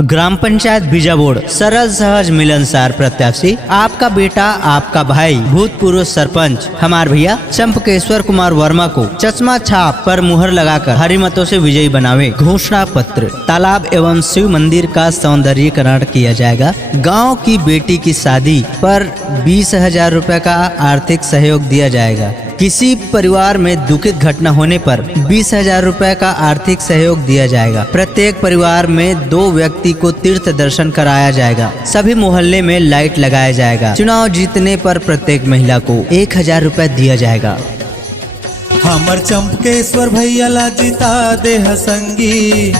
Gram panchayat Bijapur सरल सहज मिलनसार प्रत्याशी आपका बेटा आपका भाई भूतपूर्व सरपंच हमार भैया चंपकेश्वर कुमार वर्मा को चश्मा छाप पर मुहर लगाकर हरी मतों से विजयी बनावे। घोषणा पत्र। तालाब एवं शिव मंदिर का सौंदर्यीकरण किया जाएगा। गांव की बेटी की शादी पर 20,000 रुपए का आर्थिक सहयोग दिया जाएगा। किसी परिवार में दुखित घटना होने पर 20,000 रुपए का आर्थिक सहयोग दिया जाएगा। प्रत्येक परिवार में 2 व्यक्ति को तीर्थ दर्शन कराया जाएगा। सभी मोहल्ले में लाइट लगाया जाएगा। चुनाव जीतने पर प्रत्येक महिला को 1,000 रुपए दिया जाएगा। हमर चंपकेश्वर भैया ला जिता देह संगी,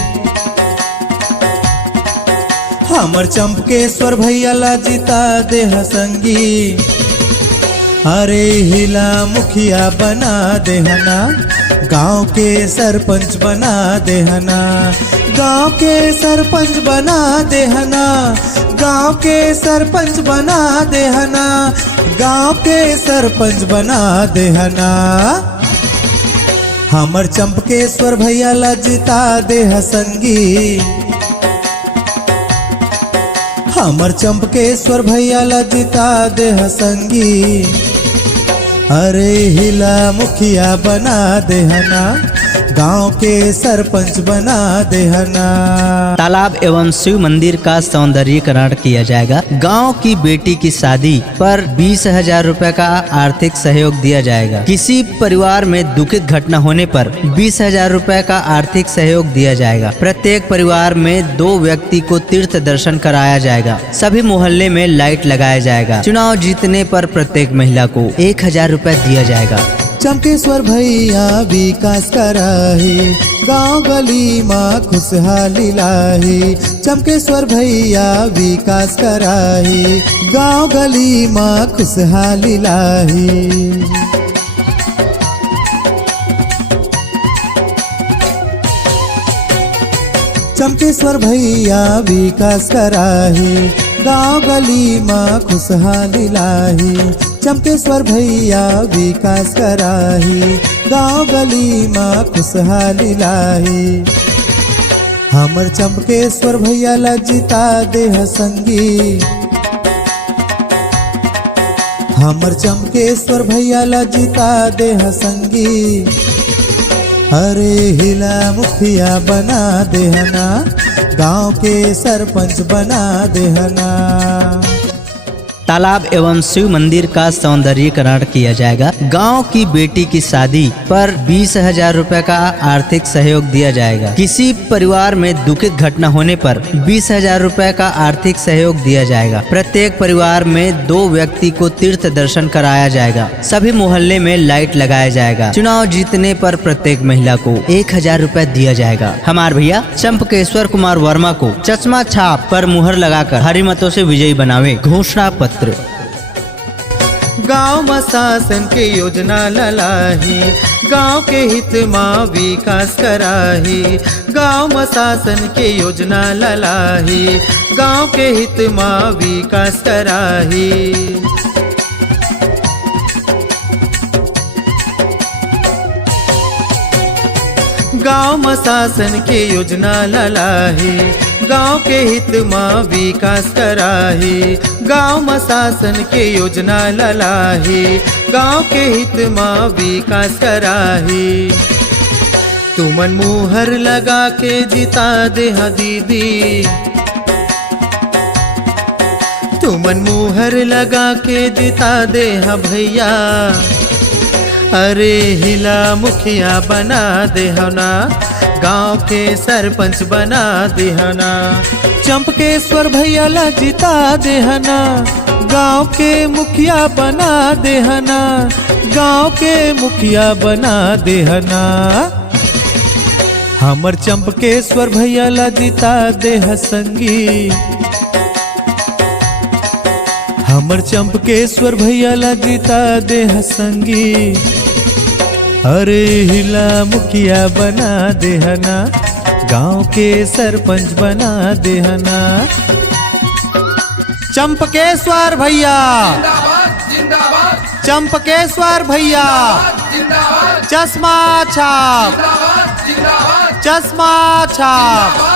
हमर चंपकेश्वर भैया ला जिता देह संगी। अरे हिला मुखिया बना देहना, गांव के सरपंच बना देहना, गांव के सरपंच बना देहना, गांव के सरपंच बना देहना, गांव के सरपंच बना देहना। हमर चंपकेश्वर भैया ला जिता देह संगी, हमर चंपकेश्वर भैया ला जिता देह संगी। अरे हिला मुखिया बना देहना, गांव के सरपंच बना देहना। तालाब एवं शिव मंदिर का सौंदर्यीकरण किया जाएगा। गांव की बेटी की शादी पर 20,000 रुपए का आर्थिक सहयोग दिया जाएगा। किसी परिवार में दुखित घटना होने पर 20,000 रुपए का आर्थिक सहयोग दिया जाएगा। प्रत्येक परिवार में 2 व्यक्ति को तीर्थ दर्शन कराया जाएगा। सभी मोहल्ले में लाइट लगाया जाएगा। चुनाव जीतने पर प्रत्येक महिला को 1,000 रुपए दिया जाएगा। चंपकेश्वर भैया विकास कराही, गांव गली माँ खुशहाली लाही। चंपकेश्वर भैया विकास कराही, गांव गली माँ खुशहाली लाही। चंपकेश्वर भैया विकास कराही, गांव गली माँ खुशहाली लाही। चंपकेश्वर भैया विकास कराही, गांव गली माँ खुशहाली लाही। हमर चंपकेश्वर भैया ला जिता देह संगी, हमर चंपकेश्वर भैया ला जिता देह संगी। अरे हिला मुखिया बना देहना, गांव के सरपंच बना देहना। तालाब एवं शिव मंदिर का सौंदर्यीकरण किया जाएगा। गांव की बेटी की शादी पर 20,000 रुपए का आर्थिक सहयोग दिया जाएगा। किसी परिवार में दुखित घटना होने पर 20,000 रुपए का आर्थिक सहयोग दिया जाएगा। प्रत्येक परिवार में 2 व्यक्ति को तीर्थ दर्शन कराया जाएगा। सभी मोहल्ले में लाइट लगाया जाएगा। चुनाव जीतने पर प्रत्येक महिला को 1,000 रुपए दिया जाएगा। हमार भैया चंपकेश्वर कुमार वर्मा को चश्मा छाप पर मुहर लगाकर हरी मतों से विजयी बनावे। घोषणा पत्र। गांव में शासन के योजना ललाही, गांव के हित माँ विकास कराही। गांव में शासन के योजना ललाही, गांव के हित माँ विकास कराही। गांव में शासन के योजना ललाही, गांव के हित माँ विकास कराही। गांव में शासन के योजना ललाही, गांव के हित माँ विकास कराही। तुमन मुहर लगा के जिता देहा दीदी, तुमन मुहर लगा के जिता देहा भैया। अरे हिला मुखिया बना देहना, गांव के सरपंच बना देहना। चंपकेश्वर भैया ला जिता देहना, गांव के मुखिया बना देहना, गांव के मुखिया बना देहना। हमर चंपकेश्वर भैया ला जिता देह संगी, हमर चंपकेश्वर भैया ला जिता देह संगी। अरे हिला मुखिया बना देहना, गांव के सरपंच बना देहना। चंपकेश्वर भैया जिंदाबाद, चंपकेश्वर भैया चश्मा छाप, चश्मा छाप।